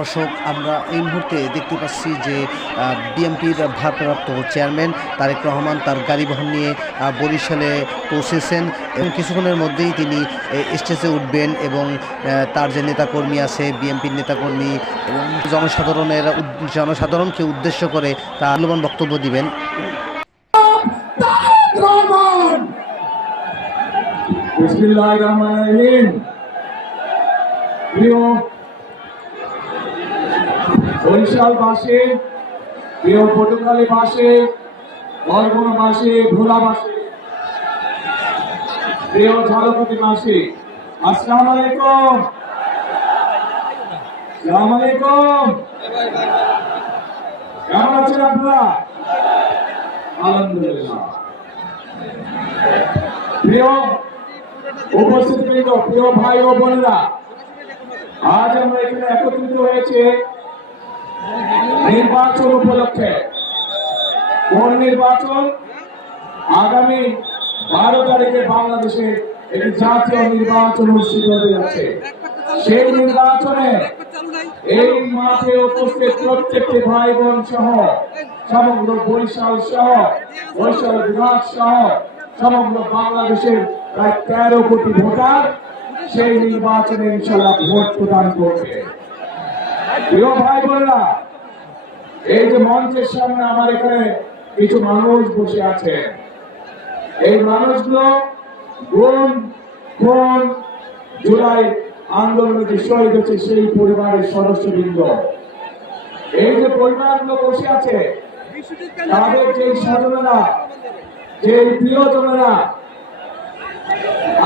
দর্শক, আমরা এই মুহূর্তে দেখতে পাচ্ছি যে বিএনপির ভারপ্রাপ্ত চেয়ারম্যান তারেক রহমান তার গাড়ি বহন নিয়ে বরিশালে পৌঁছেছেন এবং কিছুক্ষণের মধ্যেই তিনি স্টেজে উঠবেন এবং তার যে নেতাকর্মী আছে, বিএনপির নেতাকর্মী এবং জনসাধারণকে উদ্দেশ্য করে তার মূল্যবান বক্তব্য দিবেন। বরিশালবাসী, প্রিয় পটুয়াখালীবাসী, বরগুনাবাসী, ভোলাবাসী, প্রিয় ঝালকাঠিবাসী, আসসালামু আলাইকুম। আসসালামু আলাইকুম। কেমন আছেন আপনারা? আলহামদুলিল্লাহ। প্রিয় উপস্থিতবৃন্দ, প্রিয় ভাই ও বোনেরা, আজ আমরা এখানে একত্রিত হয়েছে নির্বাচন উপলক্ষে। কোন নির্বাচন? আগামী 12 তারিখে বাংলাদেশে একটি জাতীয় নির্বাচন অনুষ্ঠিত হতে যাচ্ছে। সেই নির্বাচনে এই মাঠে উপস্থিত প্রত্যেকটি ভাই বোন সহ সমগ্র বরিশাল বিভাগ সহ সমগ্র বাংলাদেশের প্রায় 13 কোটি ভোটার সেই নির্বাচনে ইনশাআল্লাহ ভোট প্রদান করবে। প্রিয় ভাই বোনেরা, এই যে মঞ্চের সামনে আমার এখানে কিছু মানুষ বসে আছে, এই মানুষগুলো কোন জুলাই আন্দোলনে যে শহীদ হচ্ছে সেই পরিবারের সদস্যবৃন্দ। এই যে পরিবারগুলো বসে আছে, তাদের যে স্বজনেরা, যে প্রিয়জনেরা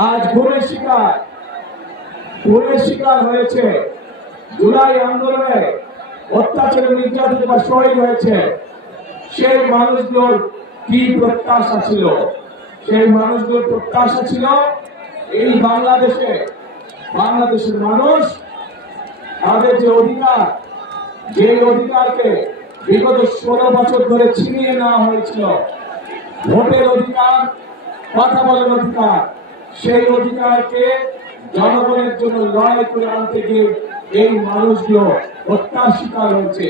আজ গুমের শিকার হয়েছে, জুলাই আন্দোলনে অত্যাচারে নির্যাতিত বা শহীদ হয়েছে, সেই মানুষগুলোর কি প্রত্যাশা ছিল? সেই মানুষগুলোর প্রত্যাশা ছিল এই বাংলাদেশের মানুষ তাদের যে অধিকার, যে অধিকারকে বিগত 16 বছর ধরে ছিনিয়ে নেওয়া হয়েছিল, ভোটের অধিকার, কথা বলার অধিকার, সেই অধিকারকে জনগণের জন্য লড়াই করে আনতে গিয়ে এই মানুষগুলো হত্যার শিকার হয়েছে,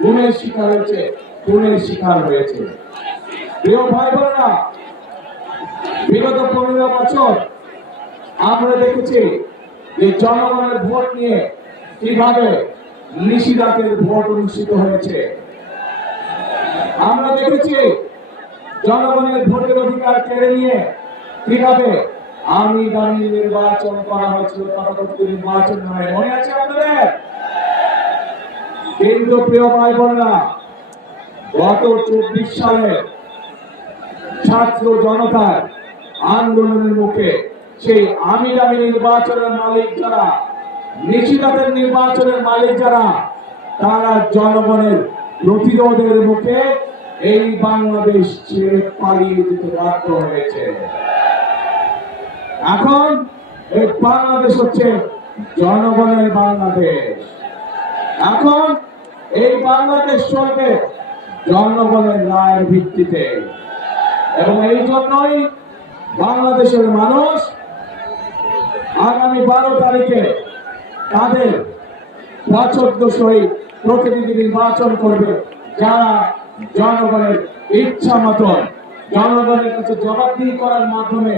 গুমের শিকার হয়েছে, খুনের শিকার হয়েছে। প্রিয় ভাই বোনেরা, বিগত 15 বছর আমরা দেখেছি যে জনগণের ভোট নিয়ে কিভাবে নিষিদ্ধাজ্ঞের ভোট অনুষ্ঠিত হয়েছে। আমরা দেখেছি জনগণের ভোটের অধিকার কেড়ে নিয়ে কিভাবে আমি দামি নির্বাচন করা হয়েছিল, তথাকথিত নির্বাচন নয়, মনে আছে আপনাদের? কিন্তু প্রিয় ভাই বোনেরা, গত 24 সালে ছাত্র জনতার আন্দোলনের মুখে সেই আমি দামি নির্বাচনের মালিক যারা, নিষিদ্ধাজ্ঞের নির্বাচনের মালিক যারা, তারা জনগণের প্রতিরোধের মুখে এই বাংলাদেশ ছেড়ে পালিয়ে যেতে বাধ্য হয়েছে। এখন এই বাংলাদেশ হচ্ছে জনগণের বাংলাদেশ। এখন এই বাংলাদেশ চলবে জনগণের রায়ের ভিত্তিতে, এবং এই জন্যই বাংলাদেশের মানুষ আগামী 12 তারিখে তাদের পছন্দসই প্রতিনিধি নির্বাচন করবে, যারা জনগণের ইচ্ছা মতন জনগণের কাছে জবাবদিহি করার মাধ্যমে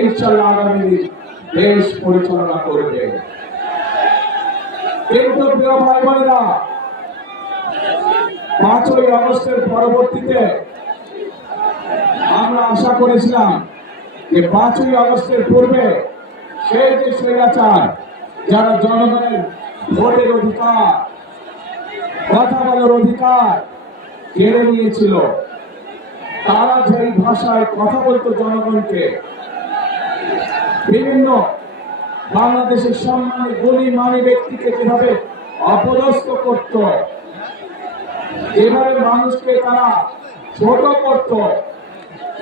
ইনশাআল্লাহ আগামী দেশ পরিচালনা করবে। কিন্তু প্রিয় ভাই বোনেরা, 5ই আগস্টের পরবর্তীতে আমরা আশা করেছিলাম যে 5ই আগস্টের পূর্বে সেই যে স্বৈরাচার, যারা জনগণের ভোটের অধিকার, কথা বলার অধিকার কেড়ে নিয়েছিল, তারা যেই ভাষায় কথা বলতো জনগণকে, বিভিন্ন বাংলাদেশের সম্মানী গণমান্য ব্যক্তিকে যেভাবে অপদস্থ করত, যেভাবে মানুষকে তারা ছোট করত,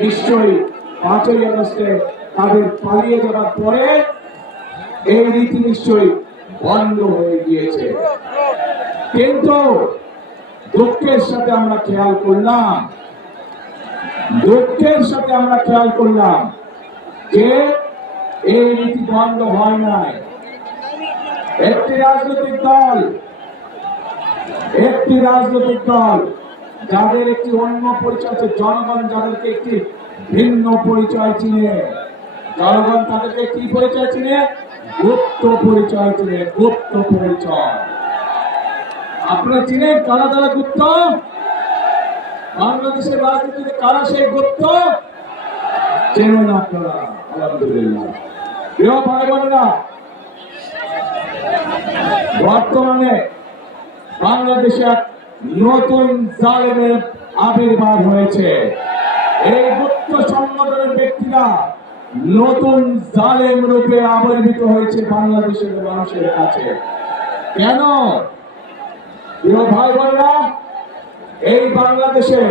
নিশ্চয়ই 5ই আগস্টে তাদের পালিয়ে যাওয়ার পরে এই রীতি নিশ্চয়ই বন্ধ হয়ে গিয়েছে। কিন্তু দুঃখের সাথে আমরা খেয়াল করলাম যে এই রীতি বন্ধ হয় নাই। একটি রাজনৈতিক দল একটি রাজনৈতিক দল যাদের একটি অন্য পরিচয় আছে, জনগণ যাদেরকে একটি ভিন্ন পরিচয় চিনে, জনগণ তাদেরকে কি পরিচয় চিনে? গুপ্ত পরিচয় চিনে, গুপ্ত পরিচয়। আপনারা চিনেন কারা তারা গুপ্ত? বাংলাদেশের রাজনীতিতে কারা সেই গুপ্ত? চেনেন আপনারা, আলহামদুলিল্লাহ। প্রিয় ভাই বোনেরা, বর্তমানে বাংলাদেশে এক নতুন জালেমের আবির্ভাব হয়েছে। এই গুপ্ত সংগঠনের ব্যক্তিরা নতুন জালেম রূপে আবির্ভূত হয়েছে বাংলাদেশের মানুষের কাছে। কেন? প্রিয় ভাই বোনেরা, এই বাংলাদেশে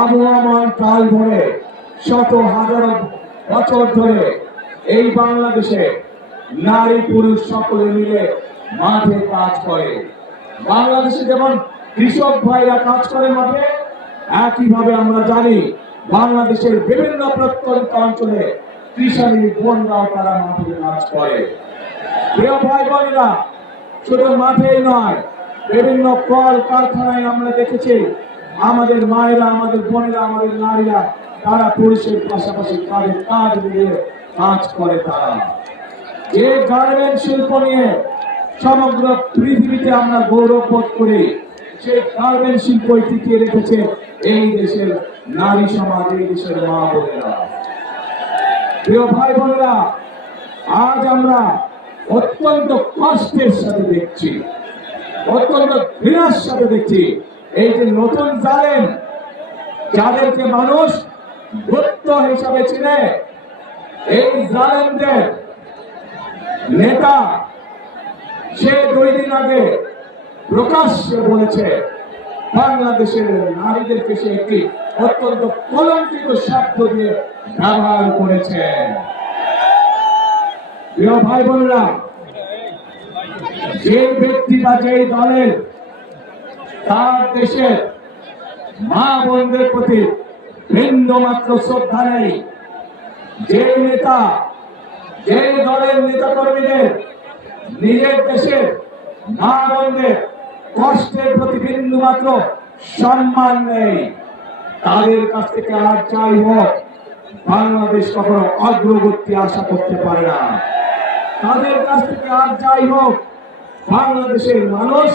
আবহাওয়ান কাল ধরে, শত হাজার বছর ধরে এই বাংলাদেশে নারী পুরুষ সকলে মিলে মাঠে কাজ করে। বাংলাদেশে যেমন কৃষক ভাইরা কাজ করে মাঠে, একইভাবে আমরা জানি বাংলাদেশের বিভিন্ন প্রত্যন্ত অঞ্চলে কৃষাণী বোনরাও তারা মাঠে কাজ করে। প্রিয় ভাই বোনেরা, শুধু মাঠেই নয়, বিভিন্ন কল কারখানায় আমরা দেখেছি আমাদের মায়েরা, আমাদের বোনেরা, আমাদের নারীরা তারা পুরুষের পাশাপাশি কাঁধে কাঁধ মিলিয়ে কাজ করে। তারা যে গার্মেন্ট শিল্প নিয়ে সমগ্র পৃথিবীতে আমরা গৌরব বোধ করি, সেই গার্মেন্ট শিল্প টিকিয়ে রেখেছে এই দেশের নারী সমাজ, এই দেশের মা বোনেরা। প্রিয় ভাই বোনেরা, আজ আমরা অত্যন্ত কষ্টের সাথে দেখছি, অত্যন্ত ঘৃণার সাথে দেখছি এই যে নতুন জালেম, যাদেরকে মানুষ গুপ্ত হিসাবে চিনে, এই জালেমদের নেতা সে 2 দিন আগে প্রকাশ্যে বলেছে বাংলাদেশের নারীদেরকে সে একটি অত্যন্ত কলঙ্কিত শব্দ দিয়ে ব্যবহার করেছে। প্রিয় ভাই বোনেরা, যে ব্যক্তি বা যেই দলের তার দেশের মা বোনদের প্রতি ভিন্ন মাত্র শ্রদ্ধা নেই, যে নেতা, যে দলের নেতা কর্মীদের নিজের দেশের মা বোনদের কষ্টের প্রতি বিন্দু মাত্র সম্মান নেই, তাদের কাছ থেকে আর চাই হোক বাংলাদেশ কখনো অগ্রগতি আশা করতে পারে না। তাদের কাছ থেকে আর যাই হোক বাংলাদেশের মানুষ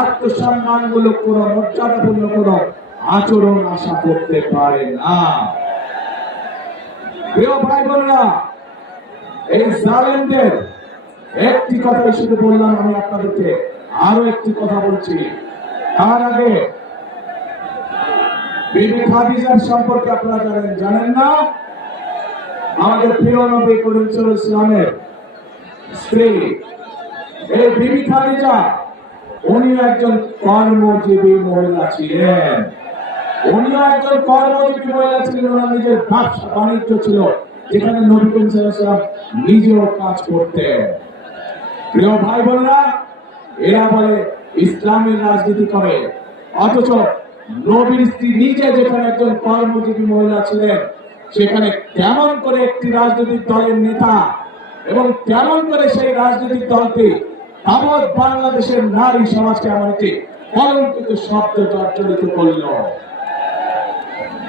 আত্মসম্মানমূলক কোন মর্যাদাপূর্ণ কোন আচরণ আশা করতে পারে না। প্রিয় ভাই বোনেরা, এই জালেমদের একটি কথাই শুধু বললাম, আমি আপনাদেরকে আরো একটি কথা বলছি। তার আগে বিবি খাদিজার সম্পর্কে আপনারা জানেন না? আমাদের প্রিয় নবী করিম সাল্লাল্লাহু আলাইহি ওয়াসাল্লামের স্ত্রী এই বিবি খাদিজা, উনি একজন কর্মজীবী মহিলা ছিলেন। উনিও একজন কর্মজীবী মহিলা ছিলেন। ওনার নিজের ব্যবসা বাণিজ্য ছিল, যেখানে নবী করিম সাল্লাল্লাহু আলাইহি ওয়াসাল্লাম নিজেও কাজ করতেন। প্রিয় ভাই বোনেরা, এরা বলে ইসলামের রাজনীতি করে, অথচ নবীর স্ত্রী নিজে যেখানে একজন কর্মজীবী মহিলা ছিলেন, সেখানে কেমন করে একটি রাজনৈতিক দলের নেতা এবং কেমন করে সেই রাজনৈতিক দলকে তাবৎ বাংলাদেশের নারী সমাজকে এমন একটি কলঙ্কিত শব্দ জর্জরিত করল।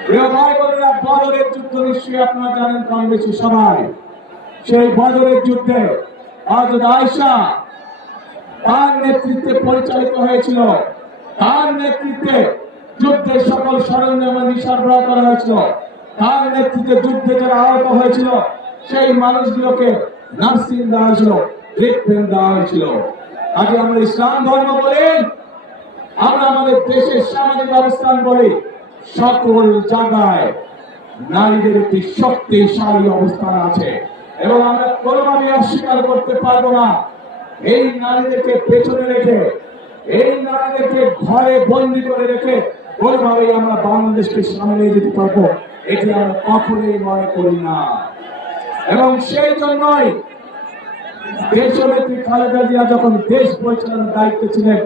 প্রিয় ভাই বোনেরা, বদরের যুদ্ধ নিশ্চয়ই আপনারা জানেন কম বেশি সবাই। সেই বদরের যুদ্ধে হযরত আয়েশা তার নেতৃত্বে পরিচালিত হয়েছিল, তার নেতৃত্বে যুদ্ধের সকল সরঞ্জামাদি সরবরাহ করা হয়েছিল, তার নেতৃত্বে যুদ্ধে যারা আহত হয়েছিল সেই মানুষগুলোকে নার্সিং দেওয়া হয়েছিল, ট্রিটমেন্ট দেওয়া হয়েছিল। আগে আমরা ইসলাম ধর্ম বলি, আমরা আমাদের দেশের সামাজিক অবস্থান বলি, সকল জায়গায় নারীদের একটি শক্তিশালী অবস্থান আছে এবং আমরা কোনোভাবে অস্বীকার করতে পারবো না। এই নারীদেরকে পেছনে রেখে, এই নারীদেরকে ঘরে বন্দী করে রেখে কোনোভাবেই আমরা বাংলাদেশকে সামনে নিয়ে যেতে পারবো, এটি আমরা কখনোই মনে করি না। এবং সেই জন্যই দেশনেত্রী খালেদা জিয়া যখন দেশ পরিচালনার দায়িত্বে ছিলেন,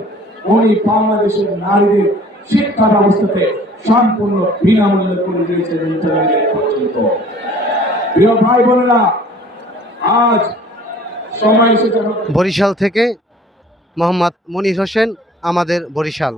উনি বাংলাদেশের নারীদের শিক্ষা ব্যবস্থাতে সম্পূর্ণ বিনামূল্যে করে দিয়েছেন ইন্টারমিডিয়েট পর্যন্ত। প্রিয় ভাই বোনেরা, আজ সময় এসেছে। বরিশাল থেকে মোহাম্মদ মনির হোসেন, আমাদের বরিশাল।